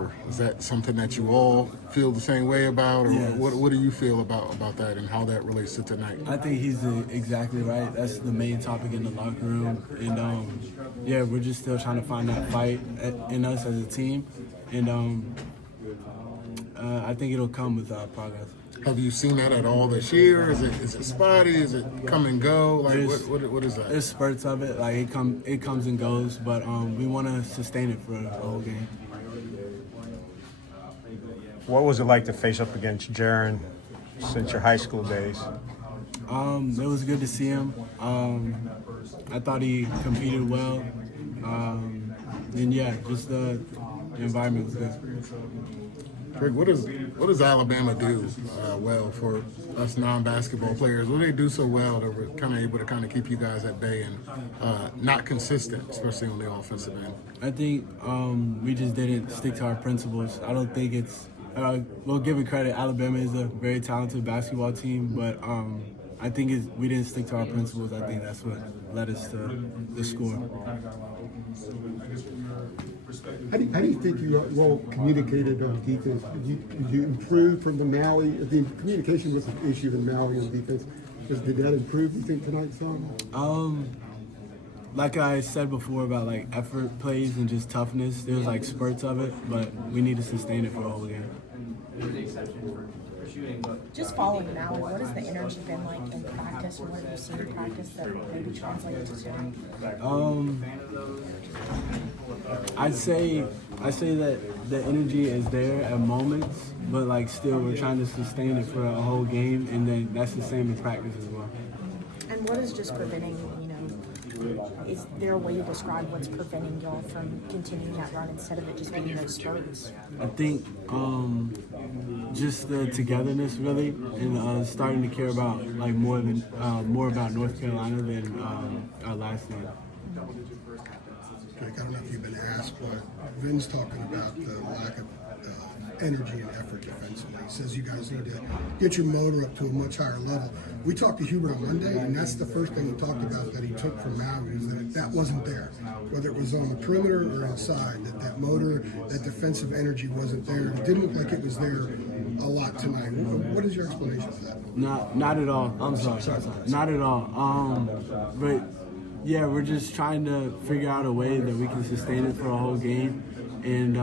offer. Is that something that you all feel the same way about, or Yes. what do you feel about that and how that relates to tonight? I think he's exactly right. That's the main topic in the locker room. And, yeah, we're just still trying to find that fight in us as a team. And I think it'll come with progress. Have you seen that at all this year? Is it spotty? Is it come and go? Like what is that? There's spurts of it. Like it comes and goes, but we want to sustain it for the whole game. What was it like to face up against Jaron since your high school days? It was good to see him. I thought he competed well. And yeah, just the environment was good. Greg, what does Alabama do well for us non-basketball players? What do they do so well that we're kind of able to kind of keep you guys at bay and not consistent, especially on the offensive end? I think we just didn't stick to our principles. I don't think it's well, given credit, Alabama is a very talented basketball team, but I think we didn't stick to our principles. I think that's what led us to the score. How do you think you all communicated on defense? Did you improve from the Maui? The communication was an issue in Maui on defense. Did that improve, you think, tonight, son? Like I said before about like effort plays and just toughness, there's like spurts of it, but we need to sustain it for the whole game. Just following Maui, what has the energy been like in practice, and what have you seen in practice that maybe translated to today? I'd say that the energy is there at moments, but like still we're trying to sustain it for a whole game, and then that's the same in practice as well. And what is just preventing, is there a way to describe what's preventing y'all from continuing that run instead of it just being those spurts? I think just the togetherness really, and starting to care about like more about North Carolina than our last name. Drake, I don't know if you've been asked, but Vin's talking about the lack of energy and effort defensively. He says you guys need to get your motor up to a much higher level. We talked to Hubert on Monday, and that's the first thing he talked about that he took from Maui, is that wasn't there. Whether it was on the perimeter or outside, that motor, that defensive energy wasn't there. It didn't look like it was there a lot tonight. What is your explanation for that? Not at all. I'm sorry. Not at all. But yeah, we're just trying to figure out a way that we can sustain it for a whole game, and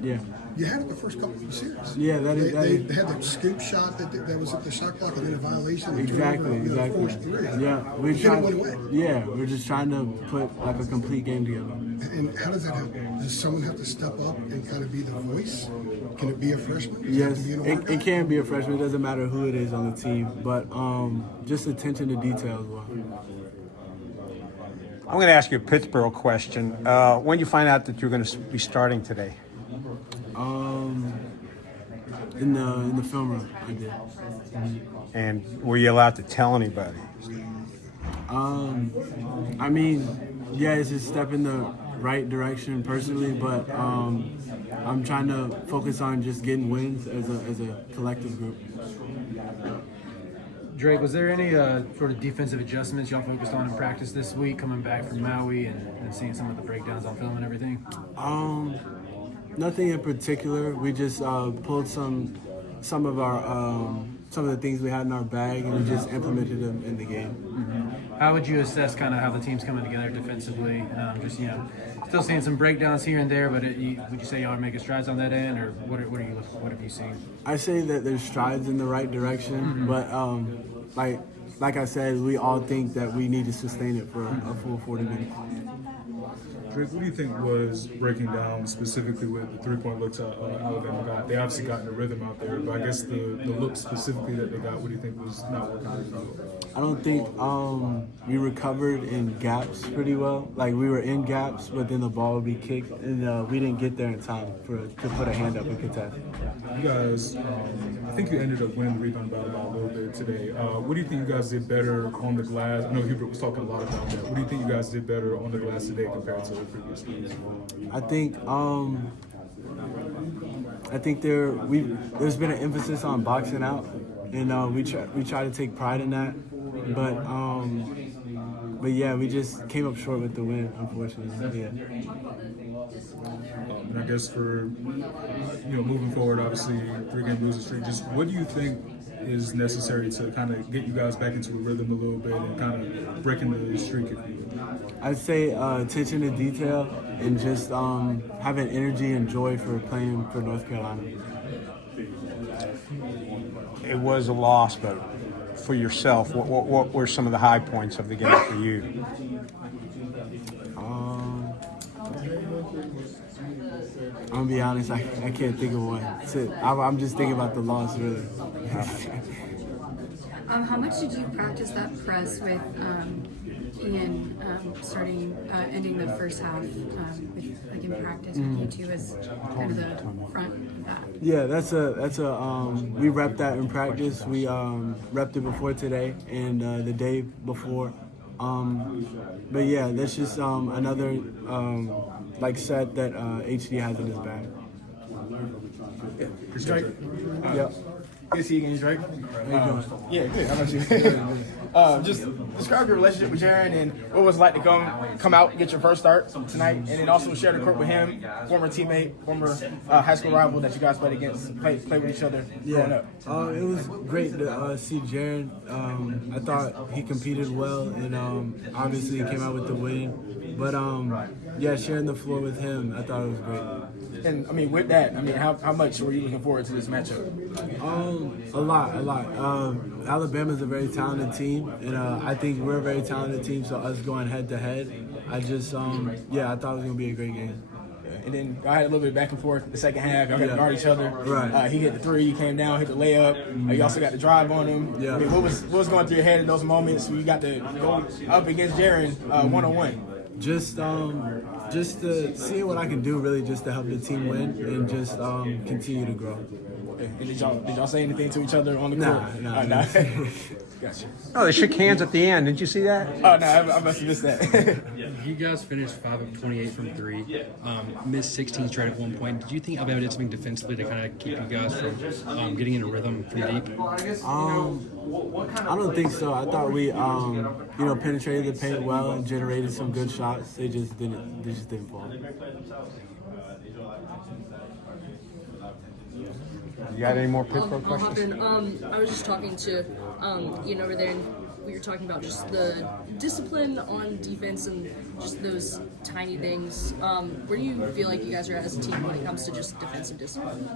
yeah. You had it the first couple of series. Yeah, they had that scoop shot that was at the shot clock and then a violation. Exactly. Forced three. Yeah, we're just trying to put like a complete game together. And how does that happen? Does someone have to step up and kind of be the voice? Can it be a freshman? Yes, it can be a freshman. It doesn't matter who it is on the team, but just attention to detail as well. I'm going to ask you a Pittsburgh question. When did you find out that you're going to be starting today? In the film room, I did. And were you allowed to tell anybody? I mean, yeah, it's a step in the right direction personally, but I'm trying to focus on just getting wins as a collective group. Drake, was there any sort of defensive adjustments y'all focused on in practice this week, coming back from Maui and seeing some of the breakdowns on film and everything? Nothing in particular. We just pulled some of the things we had in our bag, and we just implemented them in the game. Mm-hmm. How would you assess kind of how the team's coming together defensively? Still seeing some breakdowns here and there, but would you say y'all are making strides on that end, or what have you seen? I say that there's strides in the right direction, but like I said, we all think that we need to sustain it for a full 40 minutes. Drake, what do you think was breaking down specifically with the three-point looks Alabama got? They obviously got in a rhythm out there, but I guess the look specifically that they got, what do you think was not working out? I don't think we recovered in gaps pretty well. Like, we were in gaps, but then the ball would be kicked, and we didn't get there in time to put a hand up and contest. You guys, I think you ended up winning the rebound battle by a little bit today. What do you think you guys did better on the glass? I know Hubert was talking a lot about that. What do you think you guys did better on the glass today compared to the previous games? I think there's been an emphasis on boxing out, and we try to take pride in that. But yeah, we just came up short with the win, unfortunately. Yeah. and I guess for moving forward, obviously 3-game losing streak. Just what do you think is necessary to kind of get you guys back into a rhythm a little bit and kind of breaking the streak, if you will? I'd say attention to detail and just having energy and joy for playing for North Carolina. It was a loss, but for yourself, what were some of the high points of the game for you? I'm gonna be honest, I can't think of one. I'm just thinking about the loss, really. How much did you practice that press with Ian ending the first half in practice with you two as kind of the front of that? Yeah, that's a we repped that in practice. We repped it before today and the day before. But yeah, that's just another set that HD has in his bag. Drake. Yep. Good to see you again, Drake. How you doing? Yeah, good. How about you? Just describe your relationship with Jaron and what it was like to come out and get your first start tonight, and then also share the court with him, former teammate, former high school rival that you guys played with each other growing up. It was great to see Jaron. I thought he competed well, and obviously he came out with the win. But sharing the floor with him, I thought it was great. And with that, how much were you looking forward to this matchup? A lot. Alabama's a very talented team, and I think we're a very talented team. So us going head to head, I just I thought it was gonna be a great game. And then I had a little bit back and forth the second half. Y'all got to guard each other. Right. He hit the three. You came down, hit the layup. You also got the drive on him. Yeah. What was going through your head in those moments when you got to go up against Jaron one-on-one? Just to see what I can do, really, just to help the team win and just continue to grow. And did y'all say anything to each other on the court? Nah. Gotcha. Oh, they shook hands at the end. Did you see that? Oh no, I must have missed that. You guys finished 5 of 28 from 3. Missed 16 straight at one point. Did you think Alabama did something defensively to kind of keep you guys from getting in a rhythm from deep? I don't think so. I thought we penetrated the paint well and generated some good shots. They just didn't fall. You got any more Pittsburgh questions? I was just talking to Ian over there, and we were talking about just the discipline on defense and just those tiny things. Where do you feel like you guys are as a team when it comes to just defensive discipline?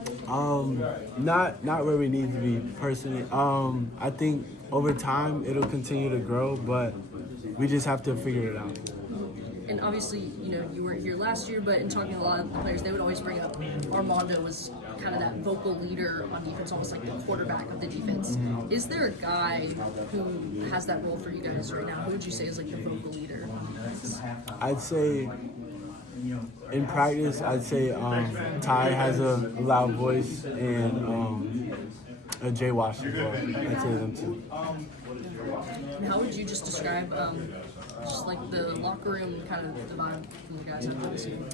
Not where we need to be personally. I think over time it'll continue to grow, but we just have to figure it out. And obviously, you weren't here last year, but in talking to a lot of the players, they would always bring up Armando was kind of that vocal leader on defense, almost like the quarterback of the defense. Mm-hmm. Is there a guy who has that role for you guys right now? Who would you say is like the vocal leader on defense? I'd say in practice, Ty has a loud voice, and Jay Washington. I'd say them two. And how would you just describe just like the locker room kind of the vibe from the guys after this game?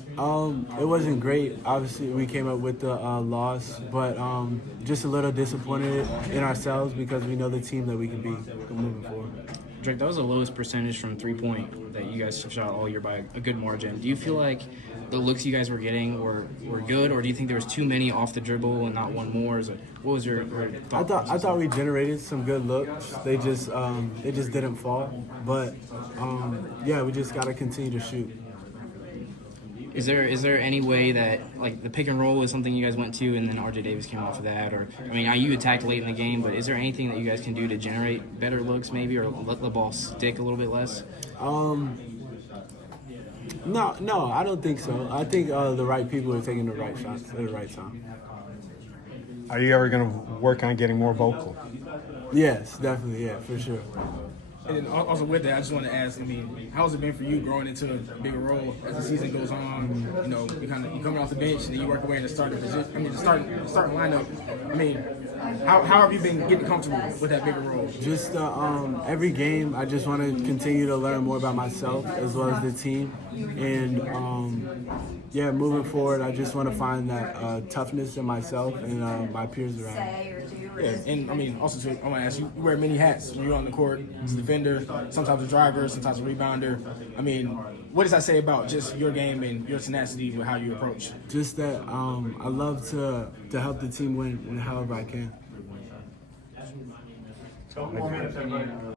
It wasn't great. Obviously, we came up with the loss, but just a little disappointed in ourselves because we know the team that we can be moving forward. Drake, that was the lowest percentage from 3-point that you guys have shot all year by a good margin. Do you feel like the looks you guys were getting were good, or do you think there was too many off the dribble and not one more? What was your thought? I thought we generated some good looks. They just didn't fall. But we just got to continue to shoot. Is there any way that like the pick and roll is something you guys went to and then RJ Davis came off of that, or you attacked late in the game, but is there anything that you guys can do to generate better looks maybe, or let the ball stick a little bit less? No, I don't think so. I think the right people are taking the right shots at the right time. Are you ever going to work on getting more vocal? Yes, definitely, yeah, for sure. And then also with that, I just want to ask, how's it been for you growing into a bigger role as the season goes on? You coming off the bench and then you work away in the starting position. The starting lineup. How have you been getting comfortable with that bigger role? Just every game, I just want to continue to learn more about myself as well as the team, and moving forward, I just want to find that toughness in myself and my peers around me. Yeah, and also too, I want to ask you wear many hats when you're on the court as a defender. defender, sometimes a driver, sometimes a rebounder. I mean, what does that say about just your game and your tenacity with how you approach? Just that I love to help the team win in however I can.